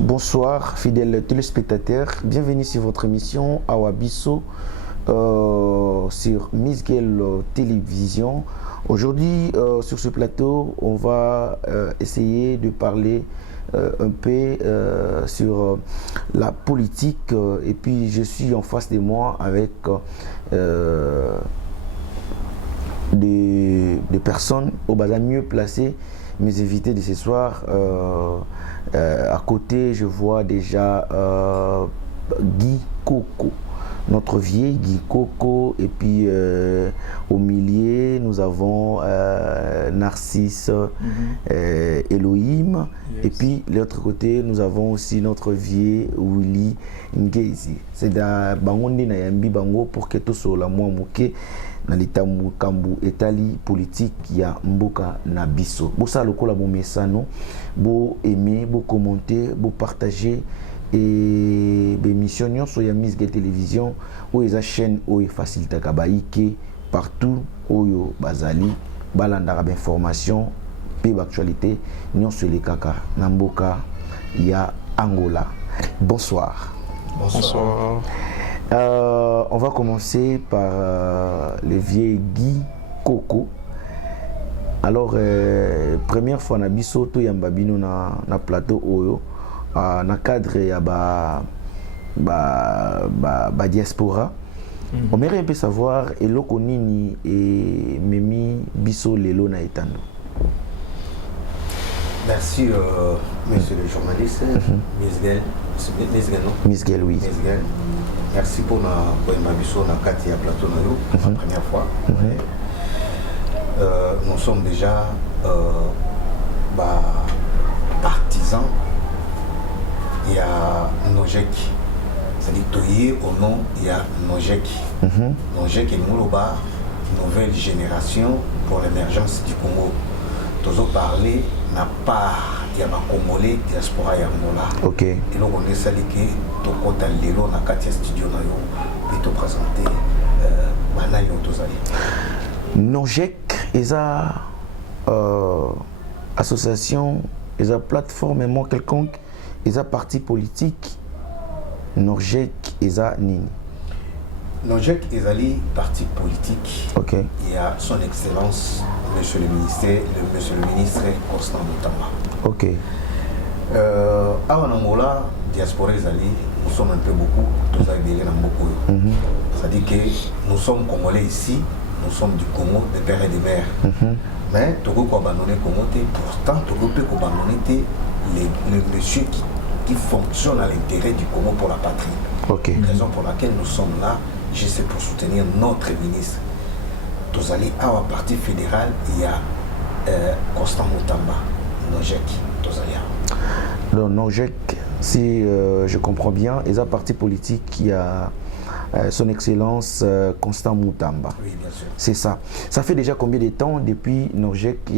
Bonsoir fidèles téléspectateurs, bienvenue sur votre émission Awabiso sur Misguel Télévision. Aujourd'hui sur ce plateau on va essayer de parler un peu sur la politique et puis je suis en face de moi avec des personnes au bas mieux placées. Mes invités de ce soir, à côté je vois déjà Guy Coco, notre vieil Guy Coco, et puis au milieu nous avons Narcisse Elohim, et puis de l'autre côté nous avons aussi notre vieux Willy Ngezi. C'est da bangondi na yambi bango pour que tout soit la moi mouké na litamu kambu etali politique ya mboka na biso. Bo sa lokola bo mesano, bo aimer, bo commenter, bo partager et l'émission nyonso ya Misguel Télévision ou eza chaîne ou facilite kabaike partout oyo bazali balandaka ba information pe actualité nyonso le kaka na mboka ya Angola. Bonsoir. Bonsoir. On va commencer par le vieux Guy Coco. Alors, première fois na biso to yamba bino na plateau oyo na cadre ya ba diaspora. On aimerait un peu savoir eloko nini et memi biso lelo na etando. Merci monsieur le journaliste Misguel. Misguel, oui. Misguel. Merci pour ma biso na kati ya plateau na yo la première fois. Nous sommes déjà partisans. Il y a Nojek, c'est-à-dire Toye au nom il y a Nojek. Nojek est Mouloba, nouvelle génération pour l'émergence du Congo. Tous parler n'a pas il y a ma Congolais diaspora ya Angola. OK. Et donc on est salé que to kota lelo na katia studio na yo et te présenter bana yo tozali. Nojek eza association, eza plateforme mo quelconque, eza parti politique. Nojek eza nini? Nojek ezali parti politique. OK. Il y a son excellence monsieur le ministre Constant Mutamba. OK. À Angola, diaspora ezali, nous sommes un peu beaucoup, tous avec beaucoup. C'est-à-dire que nous sommes Congolais ici, nous sommes du Congo, des pères et des mères. Mais Togo peut abandonner Congo, pourtant Togo peut abandonner les messieurs qui fonctionnent à l'intérêt du Congo pour la patrie. OK. Raison pour laquelle nous sommes là, je sais pour soutenir notre ministre. Tous allés à la partie fédérale, il y a Constant Mutamba, Nojek, tous allés. Donc Nojek, si je comprends bien, il y a un parti politique qui a son excellence Constant Mutamba. Oui, bien sûr. C'est ça. Ça fait déjà combien de temps depuis Nojek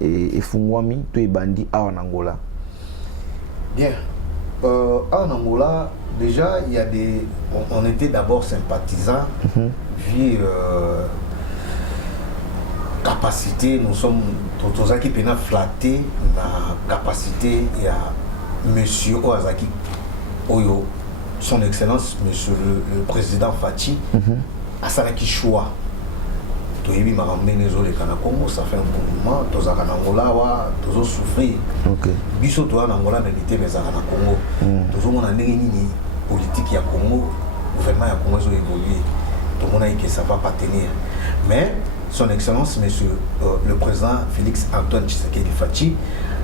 et Fungwami, tu es bandit en Angola? Bien. En Angola, déjà, il y a des. On était d'abord sympathisants, vu capacité, nous sommes tous qui peuvent flatter la capacité. Il y a monsieur Oazaki Oyo, son excellence, monsieur le président Fachi, à Salaki choix. Ça fait un bon moment, tous en Angola, tous souffrir. Biso toi en Angola n'était mais en Congo. Tous on a une politique ya Congo, gouvernement ya Congo a évolué. Tout le monde a dit que ça va pas tenir. Mais son excellence monsieur le président Félix Antoine Tshisekedi Fachi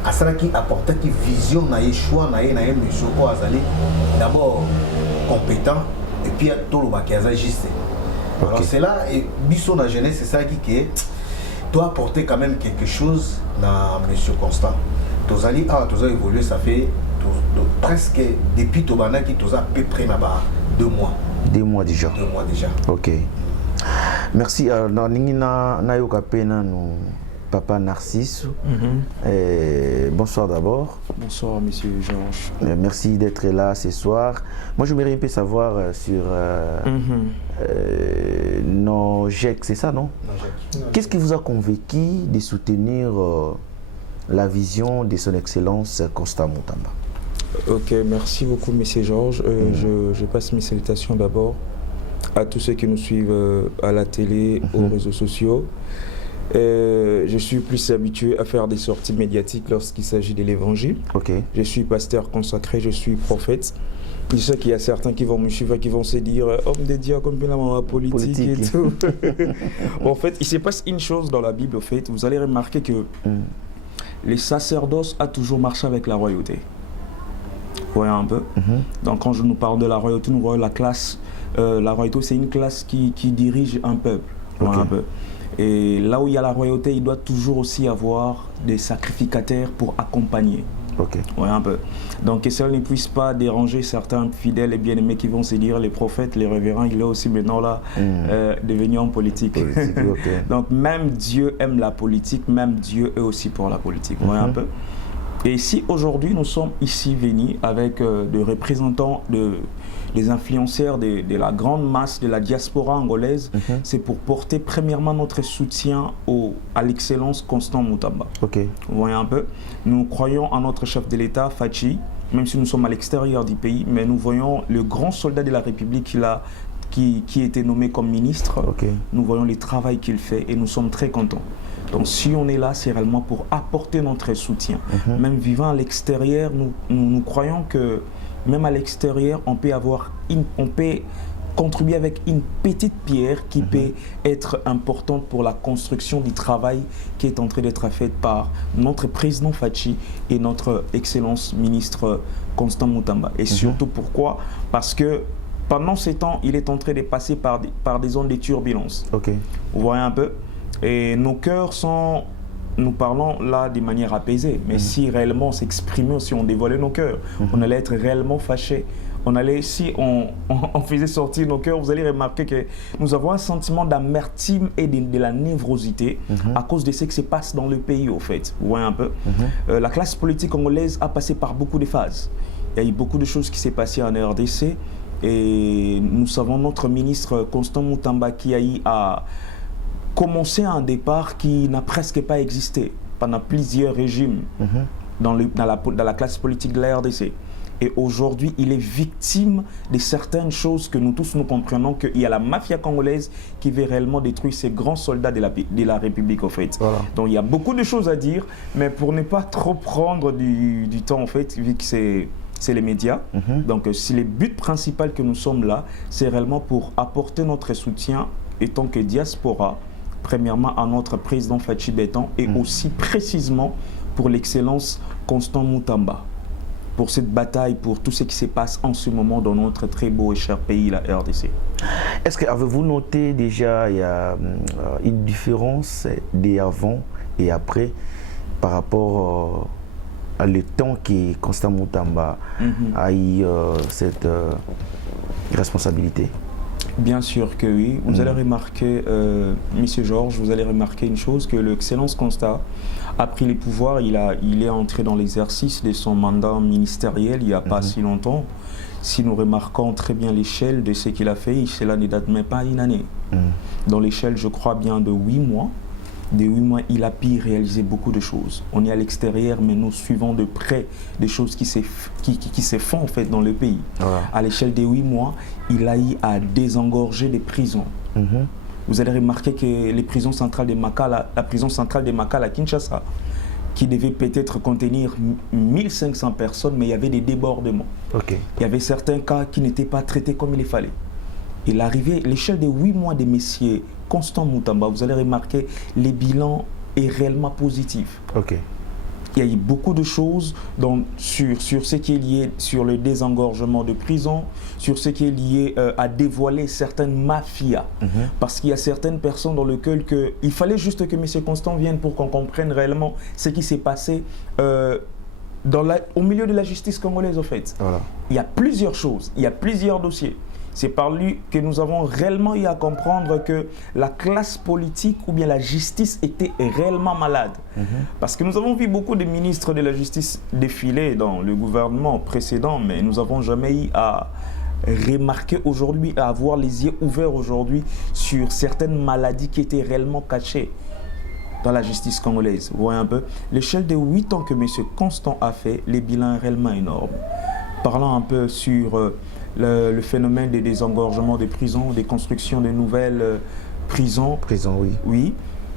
a ça qui apportait une vision na choix na monsieur Oazali d'abord compétent et puis tout le monde juste. Alors c'est là, et Bisso la jeunesse, c'est ça qui doit apporter quand même quelque chose dans monsieur Constant. Tous allés évolué, ça fait presque depuis Tobana qui tous à peu près là-bas 2 mois. 2 mois déjà. 2 mois déjà. OK. Merci. Nayoka Pena, papa Narcisse. Bonsoir d'abord. Bonsoir, monsieur Georges. Merci d'être là ce soir. Moi, je voudrais un peu savoir sur Nojek, c'est ça, non? Qu'est-ce qui vous a convaincu de soutenir la vision de son excellence Constant Mutamba? Ok, merci beaucoup, Monsieur Georges. Je passe mes salutations d'abord à tous ceux qui nous suivent à la télé, aux réseaux sociaux. Je suis plus habitué à faire des sorties médiatiques lorsqu'il s'agit de l'évangile. Je suis pasteur consacré, je suis prophète. Je sais qu'il y a certains qui vont me suivre, qui vont se dire homme de Dieu, comme la politique et tout. En fait, il se passe une chose dans la Bible, en fait. Vous allez remarquer que les sacerdoces a toujours marché avec la royauté. Vous voyez un peu. Donc quand je nous parle de la royauté, nous voyons la classe. La royauté, c'est une classe qui dirige un peuple. Un peu. Et là où il y a la royauté, il doit toujours aussi avoir des sacrificateurs pour accompagner. Ouais, un peu. Donc que cela ne puisse pas déranger certains fidèles et bien-aimés qui vont se dire les prophètes, les révérends, il est aussi maintenant là devenu en politique. Donc même Dieu aime la politique, même Dieu est aussi pour la politique. Ouais, un peu. Et si aujourd'hui nous sommes ici venus avec des représentants des influenceurs de la grande masse de la diaspora angolaise, c'est pour porter premièrement notre soutien à l'excellence Constant Mutamba. Vous voyez un peu, nous croyons en notre chef de l'État, Fachi, même si nous sommes à l'extérieur du pays, mais nous voyons le grand soldat de la République qui a été nommé comme ministre. Nous voyons le travail qu'il fait et nous sommes très contents. Donc si on est là, c'est réellement pour apporter notre soutien. Même vivant à l'extérieur, nous croyons que même à l'extérieur, on peut contribuer avec une petite pierre qui peut être importante pour la construction du travail qui est en train d'être fait par notre président Fachi et notre excellence ministre Constant Mutamba. Et surtout pourquoi? Parce que pendant ces temps, il est en train de passer par des zones de turbulence. Vous voyez un peu? Et nos cœurs sont, nous parlons là de manière apaisée, mais si réellement on s'exprimait, si on dévoilait nos cœurs, on allait être réellement fâchés. Si on faisait sortir nos cœurs, vous allez remarquer que nous avons un sentiment d'amertume et de la névrosité à cause de ce qui se passe dans le pays, au fait. Vous voyez un peu? La classe politique congolaise a passé par beaucoup de phases. Il y a eu beaucoup de choses qui s'est passées en RDC et nous savons notre ministre Constant Mutamba qui a eu à commencer un départ qui n'a presque pas existé pendant plusieurs régimes dans la classe politique de la RDC. Et aujourd'hui, il est victime de certaines choses que nous tous nous comprenons qu'il y a la mafia congolaise qui veut réellement détruire ces grands soldats de la République, en fait. Donc il y a beaucoup de choses à dire, mais pour ne pas trop prendre du temps, en fait, vu que c'est les médias. Donc si le but principal que nous sommes là, c'est réellement pour apporter notre soutien en tant que diaspora, premièrement à notre président Fachi Béton et aussi précisément pour l'excellence Constant Mutamba, pour cette bataille, pour tout ce qui se passe en ce moment dans notre très beau et cher pays, la RDC. Est-ce que avez-vous noté déjà il y a une différence d'avant et après par rapport à le temps que Constant Mutamba a eu cette responsabilité? Bien sûr que oui. Vous allez remarquer, Monsieur Georges, vous allez remarquer une chose, que l'excellence Constant a pris les pouvoirs, il est entré dans l'exercice de son mandat ministériel il n'y a pas si longtemps. Si nous remarquons très bien l'échelle de ce qu'il a fait, cela ne date même pas une année. Dans l'échelle, je crois bien, de 8 mois. De 8 mois, il a pu réaliser beaucoup de choses. On est à l'extérieur, mais nous suivons de près des choses qui se font en fait dans le pays. À l'échelle des 8 mois, il a eu à désengorger des prisons. Vous allez remarquer que les prisons centrales de Makala, la prison centrale de Makala à Kinshasa, qui devait peut-être contenir 1500 personnes, mais il y avait des débordements. Il y avait certains cas qui n'étaient pas traités comme il fallait. Et l'échelle de 8 mois des messieurs Constant Mutamba, vous allez remarquer, le bilan est réellement positif. Il y a eu beaucoup de choses sur ce qui est lié sur le désengorgement de prison, sur ce qui est lié à dévoiler certaines mafias. Parce qu'il y a certaines personnes dans lesquelles il fallait juste que M. Constant vienne pour qu'on comprenne réellement ce qui s'est passé au milieu de la justice congolaise, en fait. Il y a plusieurs choses, il y a plusieurs dossiers. C'est par lui que nous avons réellement eu à comprendre que la classe politique ou bien la justice était réellement malade. Parce que nous avons vu beaucoup de ministres de la justice défiler dans le gouvernement précédent, mais nous n'avons jamais eu à remarquer aujourd'hui, à avoir les yeux ouverts aujourd'hui sur certaines maladies qui étaient réellement cachées dans la justice congolaise. Vous voyez un peu l'échelle de 8 ans que M. Constant a fait, les bilans sont réellement énormes. parlant un peu sur le phénomène des désengorgements des prisons, des constructions de nouvelles prisons. Présent, oui. Oui.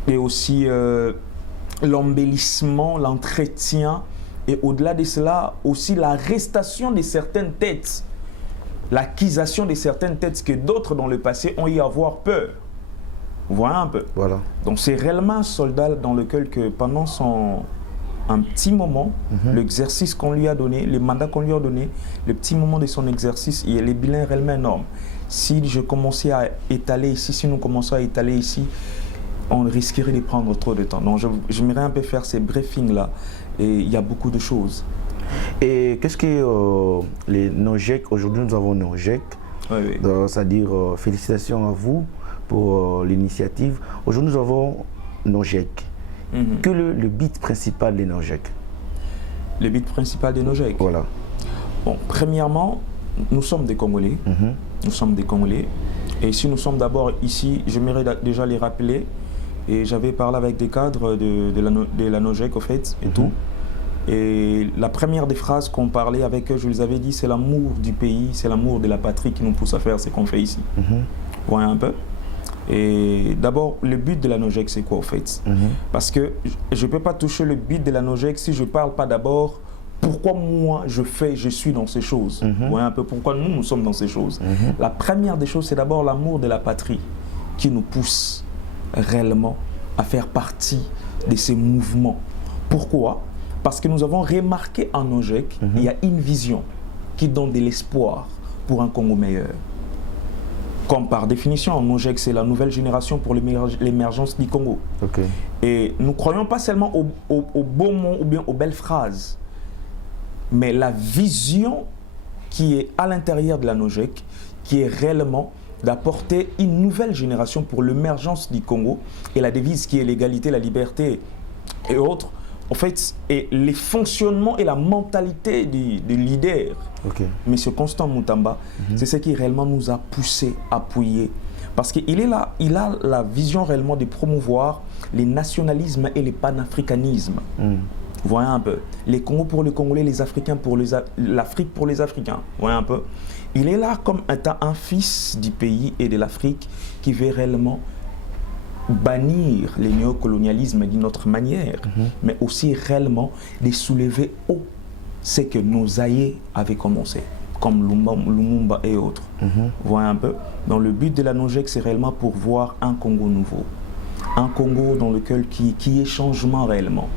Et aussi l'embellissement, l'entretien. Et au-delà de cela, aussi l'arrestation de certaines têtes. L'acquisition de certaines têtes que d'autres dans le passé ont eu à avoir peur. Vous voyez un peu. Voilà. Donc c'est réellement un soldat dans lequel que pendant un petit moment, l'exercice qu'on lui a donné, le mandat qu'on lui a donné, le petit moment de son exercice, il est bilan réellement énorme. Si je commençais à étaler ici, si nous commençons à étaler ici, on risquerait de prendre trop de temps. Donc j'aimerais un peu faire ces briefings-là. Et il y a beaucoup de choses. Et qu'est-ce que les NOJEC, aujourd'hui nous avons NOJEC, oui. C'est-à-dire félicitations à vous pour l'initiative. Aujourd'hui nous avons NOJEC. Que le but principal des NOJEC? Le but principal des NOJEC? Voilà. Bon, premièrement, nous sommes des Congolais. Nous sommes des Congolais. Et si nous sommes d'abord ici, j'aimerais déjà les rappeler. Et j'avais parlé avec des cadres de la NOJEC, au fait, et tout. Et la première des phrases qu'on parlait avec eux, je les avais dit, c'est l'amour du pays, c'est l'amour de la patrie qui nous pousse à faire ce qu'on fait ici. Vous voyez un peu? Et d'abord, le but de la NOJEC, c'est quoi, au fait? Parce que je ne peux pas toucher le but de la NOJEC si je ne parle pas d'abord pourquoi moi je suis dans ces choses. Vous voyez un peu pourquoi nous sommes dans ces choses. La première des choses, c'est d'abord l'amour de la patrie qui nous pousse réellement à faire partie de ces mouvements. Pourquoi? Parce que nous avons remarqué en NOJEC, il y a une vision qui donne de l'espoir pour un Congo meilleur. Comme par définition, NOJEC, c'est la nouvelle génération pour l'émergence du Congo. Et nous ne croyons pas seulement aux beaux mots ou bien aux belles phrases, mais la vision qui est à l'intérieur de la NOJEC, qui est réellement d'apporter une nouvelle génération pour l'émergence du Congo, et la devise qui est l'égalité, la liberté et autres, en fait, et les fonctionnements et la mentalité des leaders, M. Constant Mutamba, c'est ce qui réellement nous a poussé, appuyé. Parce qu'il est là, il a la vision réellement de promouvoir les nationalismes et les panafricanismes. Vous voyez un peu, les Congos pour les Congolais, les Africains pour l'Afrique pour les Africains. Vous voyez un peu. Il est là comme étant un fils du pays et de l'Afrique qui veut réellement bannir le néocolonialisme d'une autre manière, mais aussi réellement de soulever haut ce que nos aïeux avaient commencé, comme Lumumba et autres. Vous voyez un peu. Donc le but de la NOJEC, c'est réellement pour voir un Congo nouveau. Un Congo dans lequel qui est changement réellement.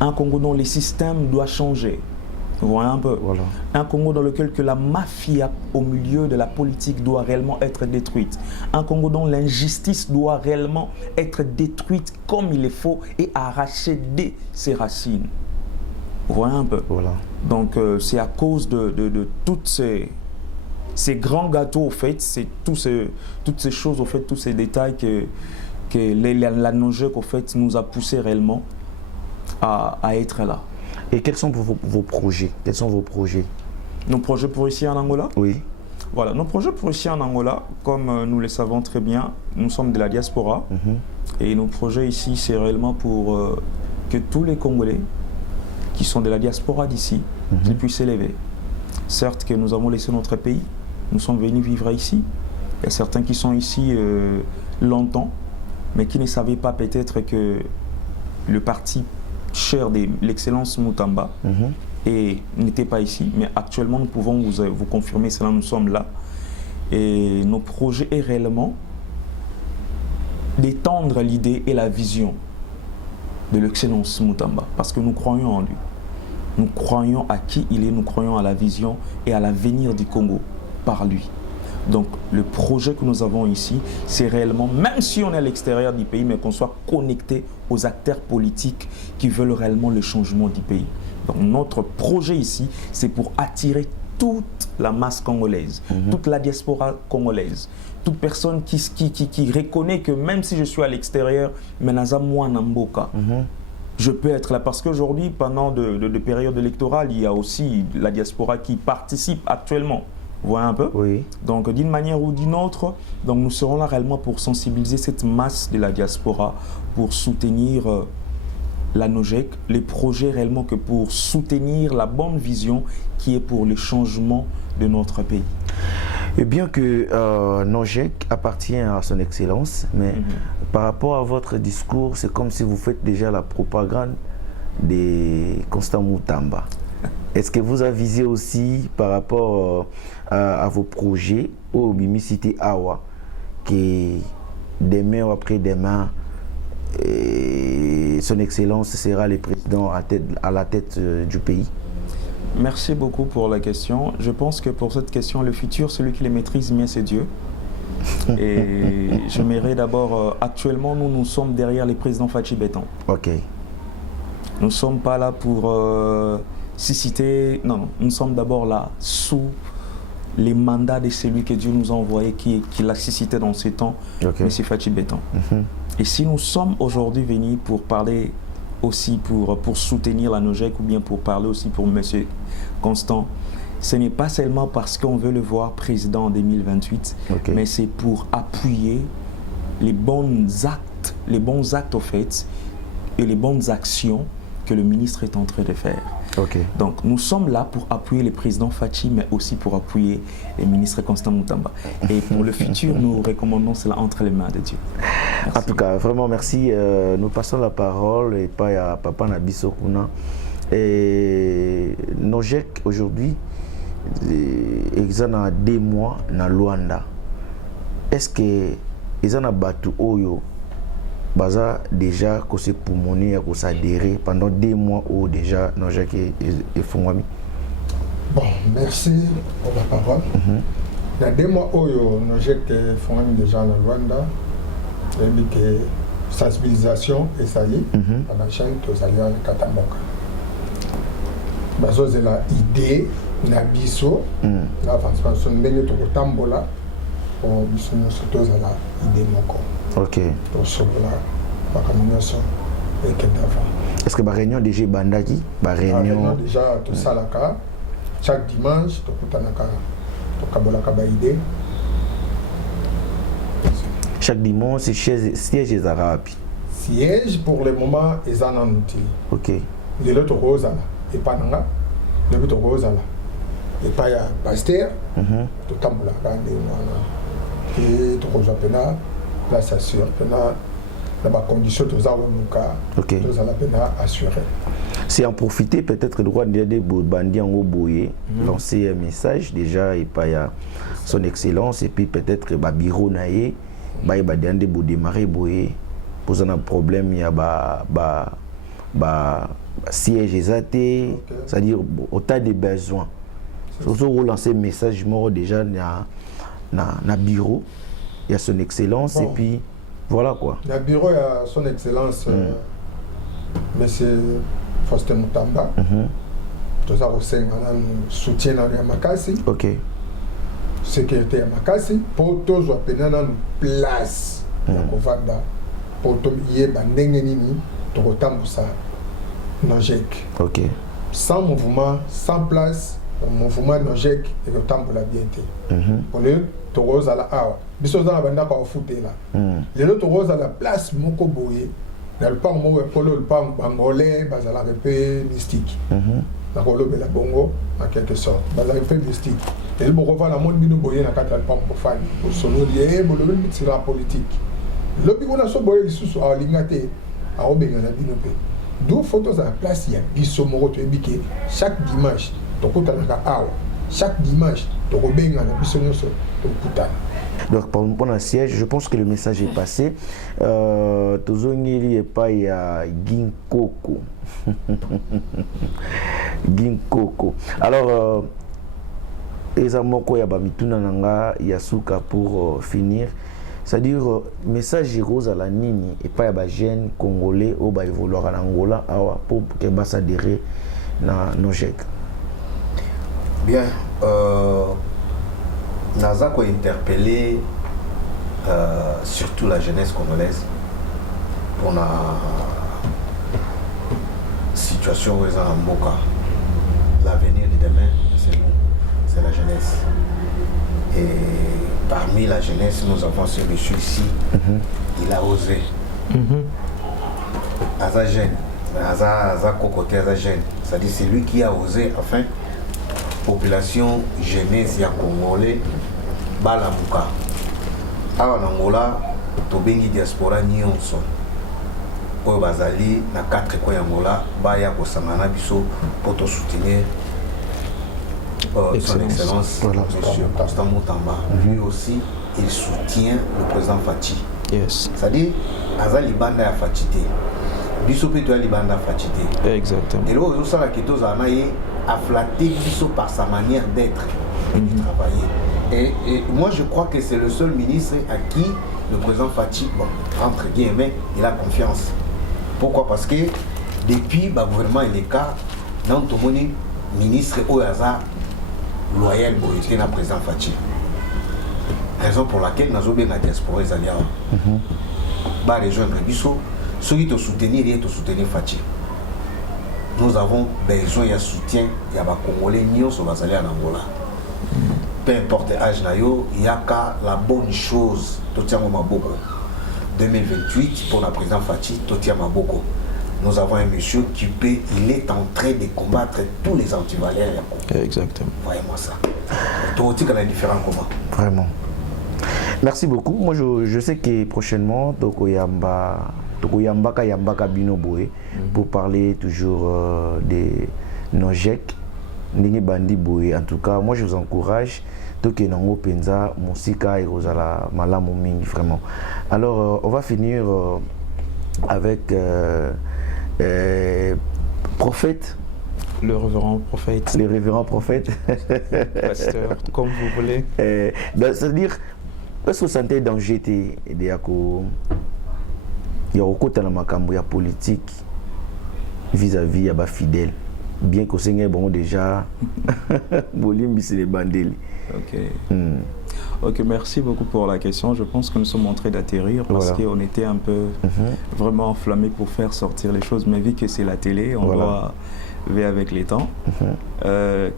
Un Congo dont les systèmes doivent changer. Vous voyez un peu. Voilà. Un Congo dans lequel que la mafia au milieu de la politique doit réellement être détruite. Un Congo dont l'injustice doit réellement être détruite comme il le faut et arrachée de ses racines. Vous voyez un peu. Voilà. Donc c'est à cause de toutes ces grands gâteaux, au fait, c'est toutes ces choses, au fait, tous ces détails que la NOJEC, au fait, nous a poussé réellement à être là. Et quels sont vos projets? Quels sont vos projets? Nos projets pour ici en Angola? Oui. Voilà, nos projets pour ici en Angola, comme nous le savons très bien, nous sommes de la diaspora. Et nos projets ici, c'est réellement pour que tous les Congolais qui sont de la diaspora d'ici, qu'ils puissent s'élever. Certes que nous avons laissé notre pays, nous sommes venus vivre ici. Il y a certains qui sont ici longtemps, mais qui ne savaient pas peut-être que le parti cher de l'excellence Mutamba et n'était pas ici, mais actuellement nous pouvons vous confirmer cela, nous sommes là. Et nos projets est réellement d'étendre l'idée et la vision de l'excellence Mutamba, parce que nous croyons en lui. Nous croyons à qui il est, nous croyons à la vision et à l'avenir du Congo par lui. Donc le projet que nous avons ici, c'est réellement, même si on est à l'extérieur du pays, mais qu'on soit connecté aux acteurs politiques qui veulent réellement le changement du pays. Donc notre projet ici, c'est pour attirer toute la masse congolaise, toute la diaspora congolaise, toute personne qui reconnaît que même si je suis à l'extérieur, mais naza moi namboka, je peux être là. Parce qu'aujourd'hui, pendant de périodes électorales, il y a aussi la diaspora qui participe actuellement. Vous voyez un peu? Oui. Donc d'une manière ou d'une autre, donc nous serons là réellement pour sensibiliser cette masse de la diaspora, pour soutenir la NOJEC, les projets réellement que pour soutenir la bonne vision qui est pour le changement de notre pays. Et bien que NOJEC appartient à son excellence, mais par rapport à votre discours, c'est comme si vous faites déjà la propagande de Constant Moutamba. Est-ce que vous avisez aussi par rapport à vos projets au Bimicité Awa, qui demain ou après-demain, son excellence sera le président à la tête du pays? Merci beaucoup pour la question. Je pense que pour cette question, le futur, celui qui les maîtrise mieux, c'est Dieu. Et j'aimerais d'abord, actuellement, nous sommes derrière les présidents Fachi Beton. Ok. Nous ne sommes pas là pour susciter, non, nous sommes d'abord là sous les mandats de celui que Dieu nous a envoyé, qui l'a suscité dans ces temps, M. Fachi Beton. Et si nous sommes aujourd'hui venus pour parler aussi, pour soutenir la NOJEC, ou bien pour parler aussi pour M. Constant, ce n'est pas seulement parce qu'on veut le voir président en 2028, mais c'est pour appuyer les bons actes au fait, et les bonnes actions que le ministre est en train de faire. Donc nous sommes là pour appuyer le président Fachi, mais aussi pour appuyer le ministre Constant Moutamba. Et pour le futur, nous recommandons cela entre les mains de Dieu. Merci. En tout cas, vraiment merci. Nous passons la parole et pas à Papa Nabiso Kuna. Et NOJEC aujourd'hui, ils ont 2 mois dans Luanda. Est-ce que ils ont battu Oyo? Baza déjà que c'est pour monnaie à s'adhérer pendant 2 mois ou déjà NOJEC et Fongwami. Bon, merci pour la parole. Il y a 2 mois où NOJEC et Fongwami déjà en Rwanda. Il y a une sensibilisation et ça y est, à la chaîne tous alliés à Katamboka. Bazo c'est la idée na biso, la façon de nous tambola pour biso nous surtout la idée moko. Ok. Est-ce que la réunion déjà bandaki? La réunion déjà tout ça là, chaque dimanche, tout idée. Chaque dimanche, c'est siège des Arabes. Siège pour le moment est en outil. Ok. Le lot rose là, et pas nanga. Le lot rose là, et pas ya pasteur. Tout tambola grande et tout rose pena. Là, ça assure la condition de assurée. C'est en profiter peut-être de droit de Bandi en Oboye, lancer un message déjà et pas à son excellence et puis peut-être le bureau naïe, il va démarrer boyer, posant un problème, il y a siège exaté, c'est-à-dire autant de besoins. Surtout relancer un message déjà dans bureau. Il y a son excellence et puis voilà quoi. Le bureau a son excellence, monsieur Faustin Moutamba. Tout ça au sein soutien à Makassi. Ok. Sécurité à Makassi pour tous appeler dans place pour tout y est bandengeni tout autant pour ça NOJEC. Ok. Sans mouvement, sans place, le mouvement NOJEC et le temps pour la bienté. Pour le Toros à la awa. Biso za banda ko fouté là. Les autres Toros à la place moko boye. Dans le pan mo polo le pan bangolais, bazala repé mystique. La rolo bela bongo en quelque sorte. Bazala repé mystique. Et le boko va la monde bino boye na kata le pan pour fan. Pour solo lié, bolo le tira politique. Le biko na so boye lisusu a lingate a obenga na bino pe. D'où photos à la place il y a biso moko to ebike chaque dimanche to kota na awa. Chaque dimanche to obenga na biso nyonso to kutana. Donc pendant le siège, je pense que le message est passé. Tozongeli et pas il y a Ginkoko. Ginkoko. Alors, Ezamoko Yabamituna Nanga Yasuka pour finir. C'est-à-dire, message rose à la Nini et pas à jeune congolais au bas évoluer en Angola pour que ça s'adhérer à NOJEC. Bien. Naza a interpellé surtout la jeunesse congolaise pour la situation où ils sont en Moka. L'avenir de demain, c'est nous, c'est la jeunesse. Et parmi la jeunesse, nous avons ce monsieur ici, il a osé. Naza jeune, Aza Kokote, Aza jeune. C'est-à-dire c'est lui qui a osé, enfin, population jeunesse ya Congolais, Balamuka. Awa Nangola, Tobengi diaspora nyonso. Oyo bazali na 4 coins Angola, baya kosangana biso pour te soutenir. Son Excellence, voilà. Monsieur Constant Moutamba. Lui aussi, il soutient le président Fachi. Yes. C'est-à-dire, Aza Libanda ya Fachité. Biso Peto ya Libanda Fachité. Exactement. Et là, aujourd'hui, la Keto Zanaye a flatté Biso par sa manière d'être et de travailler. Et moi, je crois que c'est le seul ministre à qui le président Fachi, bon, entre guillemets, il a confiance. Pourquoi? Parce que depuis le gouvernement et les cas, dans tout le monde, ministre Oyaza loyal pour être le président Fachi. Raison pour laquelle nous avons bien la diaspora les alliés. Bah rejoindre Bisso, ceux qui te soutenir et te soutenir Fachi. Nous avons besoin de soutien, il y a des Congolais nions sur les alliés en Angola. Peu importe l'âge, il y a la bonne chose. Totia Maboko. 2028 pour la présidente Fachi, Totia Maboko. Nous avons un monsieur qui peut, il est en train de combattre tous les antivaliens. Exactement. Voyez-moi ça. Totia a différent comment. Vraiment. Merci beaucoup. Moi, je sais que prochainement, Tokoyamba Bino Boé, pour parler toujours des Nojek, Ningi Bandi Boé. En tout cas, moi, je vous encourage. Tokenango Penza, Moussika et Rosala Malamouming, vraiment. Alors, on va finir avec prophète. Le révérend prophète. Le révérend prophète. Pasteur, comme vous voulez. C'est-à-dire, est-ce que vous sentez danger il y a un politique vis-à-vis de fidèles, bien que Seigneur bon déjà Bolimbi c'est les bandeli. Ok. Ok, merci beaucoup pour la question. Je pense que nous sommes en train d'atterrir parce qu'on était un peu vraiment enflammés pour faire sortir les choses, mais vu que c'est la télé, on doit aller avec les temps.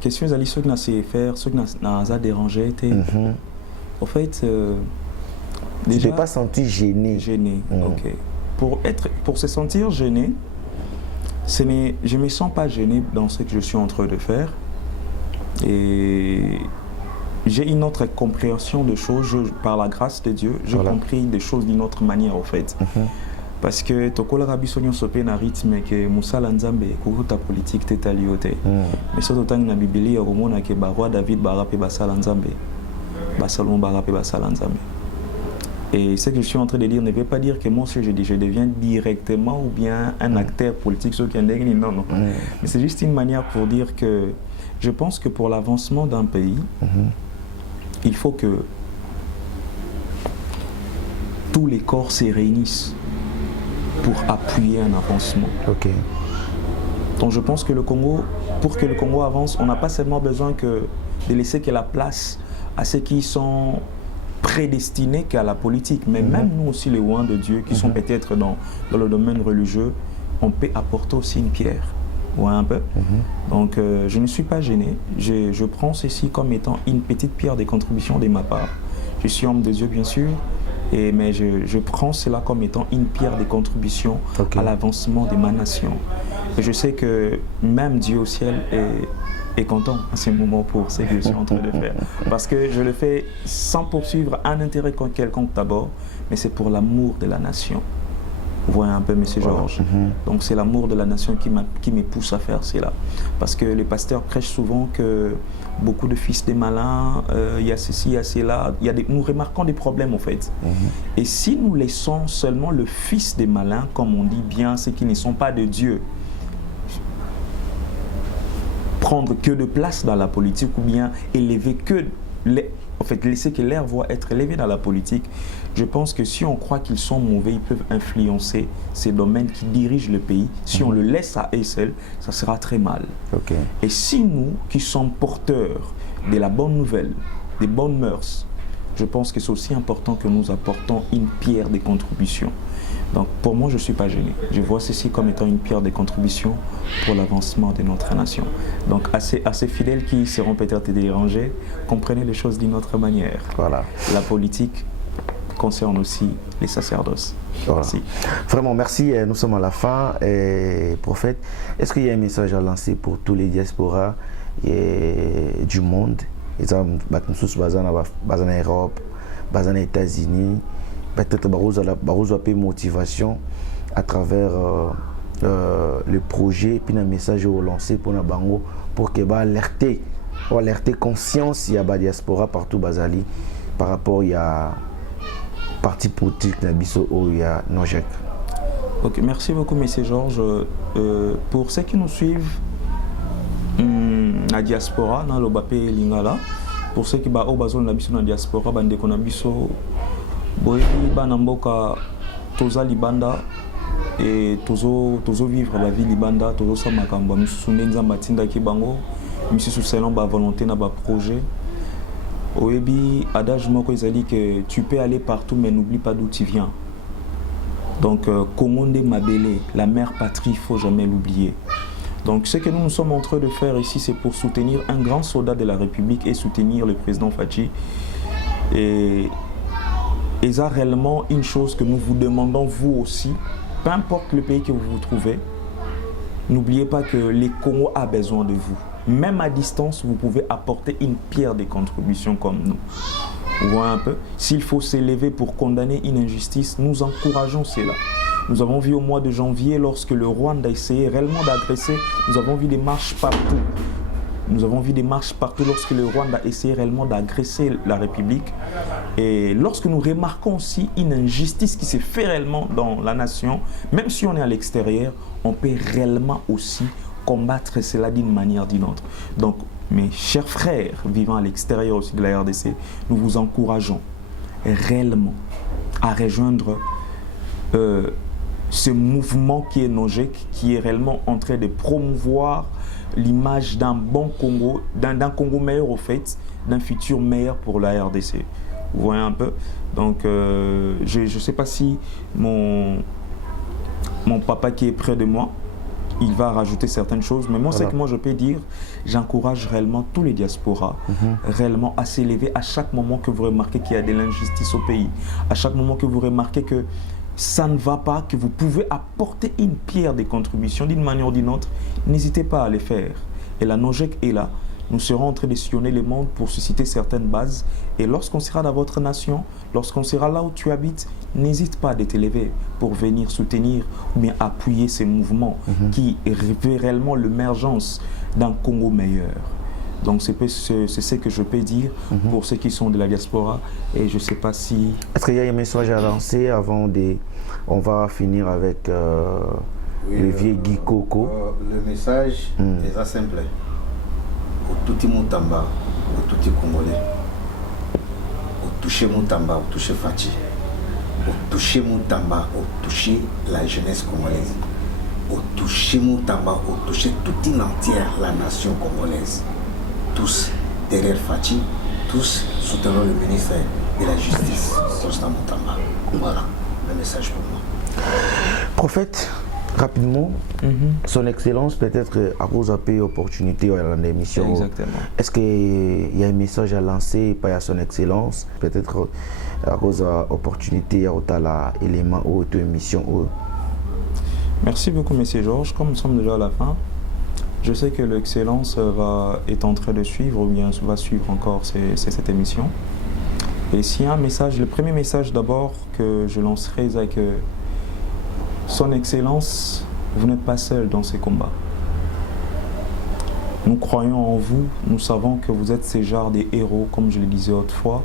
Question à ceux qui n'ont pas faire, ceux qui n'ont pas dérangé. En fait, déjà, je n'ai pas senti gêné. Gêné, ok. Pour se sentir gêné, je ne me sens pas gêné dans ce que je suis en train de faire. Et j'ai une autre compréhension de choses, par la grâce de Dieu, j'ai compris des choses d'une autre manière en fait. Parce que tokola rabisonyo sopé na rythme que Moussa Lanzambe kukuta politique tétaliote. Mais surtout tant na Biblia au monde que roi David barape basala Nzambe. Basalon barape basala Nzambe. Et ce que je suis en train de dire ne veut pas dire que moi ce que je dis je deviens directement ou bien un acteur politique sur qui non non. Mais c'est juste une manière pour dire que je pense que pour l'avancement d'un pays, il faut que tous les corps se réunissent pour appuyer un avancement. Donc je pense que le Congo, pour que le Congo avance, on n'a pas seulement besoin de laisser que la place à ceux qui sont prédestinés qu'à la politique, mais même nous aussi les oins de Dieu qui sont peut-être dans le domaine religieux, on peut apporter aussi une pierre. Ouais, un peu. Donc je ne suis pas gêné, je prends ceci comme étant une petite pierre de contribution de ma part. Je suis homme de Dieu bien sûr, mais je prends cela comme étant une pierre de contribution à l'avancement de ma nation. Et je sais que même Dieu au ciel est content à ce moment pour ce que je suis en train de faire. Parce que je le fais sans poursuivre un intérêt quelconque d'abord, mais c'est pour l'amour de la nation. Vous voyez un peu, M. Georges. Donc c'est l'amour de la nation qui me pousse à faire cela. Parce que les pasteurs prêchent souvent que beaucoup de fils des malins, il y a ceci, il y a cela. Nous remarquons des problèmes en fait. Et si nous laissons seulement le fils des malins, comme on dit bien, ceux qui ne sont pas de Dieu, prendre que de place dans la politique ou bien élever laisser que leur voix être élevée dans la politique, je pense que si on croit qu'ils sont mauvais, ils peuvent influencer ces domaines qui dirigent le pays. Si on le laisse à eux seuls, ça sera très mal. Et si nous, qui sommes porteurs de la bonne nouvelle, des bonnes mœurs, je pense que c'est aussi important que nous apportons une pierre de contribution. Donc pour moi, je ne suis pas gêné. Je vois ceci comme étant une pierre de contribution pour l'avancement de notre nation. Donc à ces fidèles qui seront peut-être dérangés, comprenez les choses d'une autre manière. La politique, concerne aussi les sacerdoces. Voilà. Merci. Vraiment, merci. Nous sommes à la fin. Prophète, est-ce qu'il y a un message à lancer pour tous les diasporas du monde? Bazan en Europe, bazan aux États-Unis, peut-être barozo a motivation à travers le projet, puis un message au lancer pour na bango pour que alerter conscience il y a la diaspora partout bazali par rapport il y a parti politique na biso il y a Nojek. Ok, merci beaucoup Monsieur Georges. Pour ceux qui nous suivent la diaspora dans le Bapé Lingala, pour ceux qui ont besoin de la diaspora, bande qu'on a biso boyebi banamboka toza libanda et tozo vivre la vie libanda tozo sa makambo misusu nzamba tinda ki bango misusu selon ba volonté na ba projet. Oyebi adage moko ezali que tu peux aller partout mais n'oublie pas d'où tu viens. Donc Kongonde Mabele, la mère patrie, il faut jamais l'oublier. Donc ce que nous sommes en train de faire ici, c'est pour soutenir un grand soldat de la République et soutenir le président Fachi. Et c'est réellement une chose que nous vous demandons, vous aussi, peu importe le pays que vous vous trouvez, n'oubliez pas que les Congo a besoin de vous. Même à distance, vous pouvez apporter une pierre de contribution comme nous. Vous voyez un peu? S'il faut s'élever pour condamner une injustice, nous encourageons cela. Nous avons vu au mois de janvier, lorsque le Rwanda a essayé réellement d'agresser, nous avons vu des marches partout. Nous avons vu des marches partout lorsque le Rwanda a essayé réellement d'agresser la République. Et lorsque nous remarquons aussi une injustice qui s'est fait réellement dans la nation, même si on est à l'extérieur, on peut réellement aussi combattre cela d'une manière ou d'une autre. Donc, mes chers frères vivant à l'extérieur aussi de la RDC, nous vous encourageons réellement à rejoindre ce mouvement qui est Nojek, qui est réellement en train de promouvoir l'image d'un bon Congo, d'un Congo meilleur au fait, d'un futur meilleur pour la RDC. Vous voyez un peu? Donc, je ne sais pas si mon papa qui est près de moi, il va rajouter certaines choses, mais moi, c'est que moi, je peux dire, j'encourage réellement tous les diasporas, réellement à s'élever à chaque moment que vous remarquez qu'il y a de l'injustice au pays, à chaque moment que vous remarquez que ça ne va pas, que vous pouvez apporter une pierre de contribution d'une manière ou d'une autre, n'hésitez pas à le faire. Et la Nojek est là. Nous serons en train de sillonner le monde pour susciter certaines bases. Et lorsqu'on sera dans votre nation, lorsqu'on sera là où tu habites, n'hésite pas à t'élever pour venir soutenir ou bien appuyer ces mouvements qui révèlent réellement l'émergence d'un Congo meilleur. Donc c'est ce que je peux dire pour ceux qui sont de la diaspora. Et je ne sais pas si... Est-ce qu'il y a un message à lancer avant de... On va finir avec le vieux Guy Coco. Le message est assez simple. Au touti Moutamba, au touti Congolais. Au toucher Moutamba, au toucher Fachi. Au toucher Moutamba, au toucher la jeunesse congolaise. Au toucher Moutamba, au toucher toute une entière la nation congolaise. Tous derrière Fachi, tous soutenant le ministre de la Justice, Constant Moutamba. Voilà le message pour moi. Prophète, rapidement, son excellence peut-être à cause de opportunité dans l'émission. Exactement. Est-ce qu'il y a un message à lancer par à son excellence, peut-être à cause de l'opportunité à l'élément ou de émission? Merci beaucoup, Monsieur Georges. Comme nous sommes déjà à la fin, je sais que l'excellence est en train de suivre ou bien va suivre encore cette émission. Et s'il y a un message, le premier message d'abord que je lancerai, c'est que son excellence, vous n'êtes pas seul dans ces combats. Nous croyons en vous, nous savons que vous êtes ces genres de héros, comme je le disais autrefois,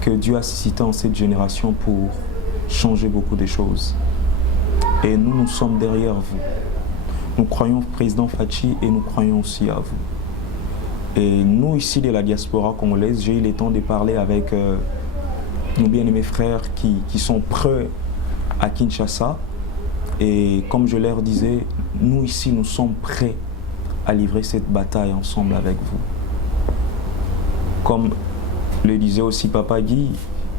que Dieu a suscité en cette génération pour changer beaucoup de choses. Et nous, nous sommes derrière vous. Nous croyons au président Fachi et nous croyons aussi à vous. Et nous, ici de la diaspora congolaise, j'ai eu le temps de parler avec nos bien-aimés frères qui sont prêts à Kinshasa. Et comme je leur disais, nous ici, nous sommes prêts à livrer cette bataille ensemble avec vous. Comme le disait aussi Papa Guy,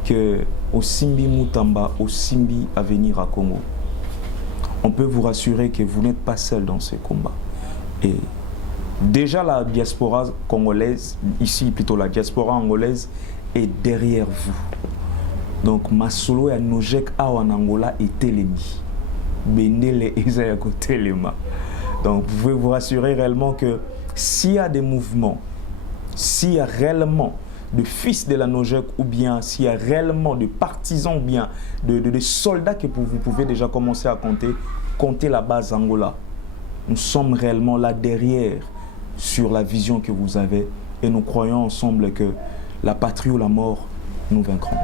que au Simbi Moutamba, au Simbi à venir à Congo, on peut vous rassurer que vous n'êtes pas seul dans ces combats. Et déjà la diaspora congolaise, ici plutôt la diaspora angolaise, est derrière vous. Donc masolo ya nojek awa en Angola est telemi. Bendele eza ya kotelema. Donc vous pouvez vous rassurer réellement que s'il y a des mouvements, s'il y a réellement de fils de la Nojek ou bien s'il y a réellement de partisans ou bien de soldats que vous pouvez déjà commencer à compter la base Angola. Nous sommes réellement là derrière sur la vision que vous avez et nous croyons ensemble que la patrie ou la mort, nous vaincrons.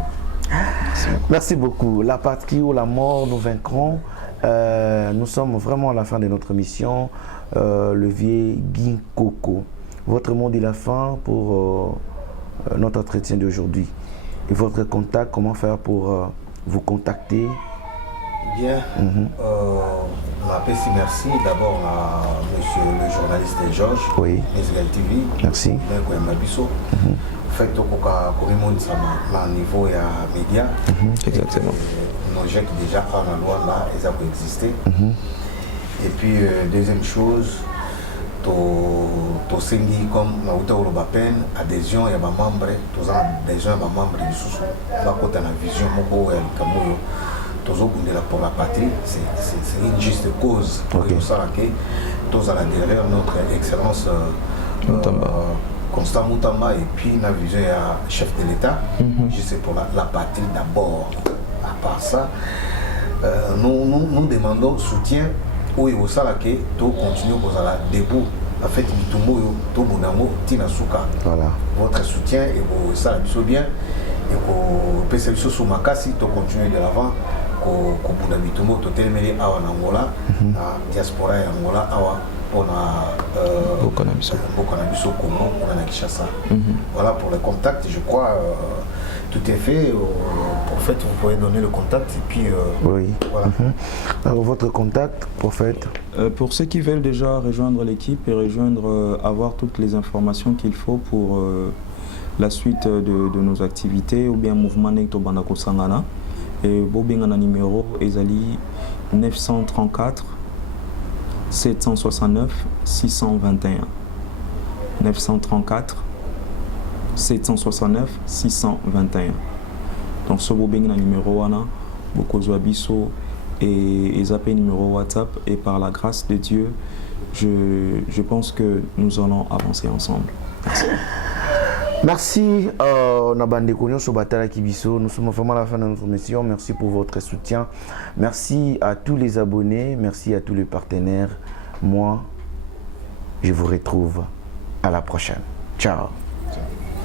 Merci beaucoup. La patrie ou la mort, nous vaincrons. Nous sommes vraiment à la fin de notre mission. Le vieux Ginkoko. Votre mot de la fin pour notre entretien d'aujourd'hui. Et votre contact, comment faire pour vous contacter? Bien. Merci d'abord à monsieur le journaliste Georges, oui. Nesgal TV. Merci. En fait, au niveau des médias. Exactement. Nojek déjà en la loi là, ils ont existé. Et puis, deuxième chose, to sengi comme na uta oloba pen adhésion ya ba membre adhésion ya ba membre lisusu bakota na vision moko ya likamoyo tozobundela pour la patrie. C'est une juste cause pour que ça que tous à la derrière notre excellence Constant Moutamba et puis la vision ya chef de l'État juste pour la patrie d'abord. À part ça, nous demandons soutien. Oui, au salake, to continue aux ala debout. En fait, mitumo to bonamo tina suka. Voilà. Votre soutien et vous ça la bien et ko pese biso sur makasi to continuer de l'avant ko buna mitumo to telemeli awa na Angola na diaspora ya Angola awa ona bokona biso Congo on a Kinshasa. Voilà pour le contact, je crois tout est fait. Prophète, vous pouvez donner le contact et puis oui. Voilà. Alors votre contact, Prophète? Pour ceux qui veulent déjà rejoindre l'équipe et avoir toutes les informations qu'il faut pour la suite de nos activités ou bien mouvement Nekto Bandako Sangana, et Bobingana numéro Ezali 934 769 621 934 769 621. Donc ce bobeng numéro wana bokozwa biso et zappé numéro WhatsApp et par la grâce de Dieu je pense que nous allons avancer ensemble. Merci. Merci Nabande Konyo Sobatala Kibiso. Nous sommes vraiment à la fin de notre mission. Merci pour votre soutien. Merci à tous les abonnés. Merci à tous les partenaires. Moi, je vous retrouve à la prochaine. Ciao.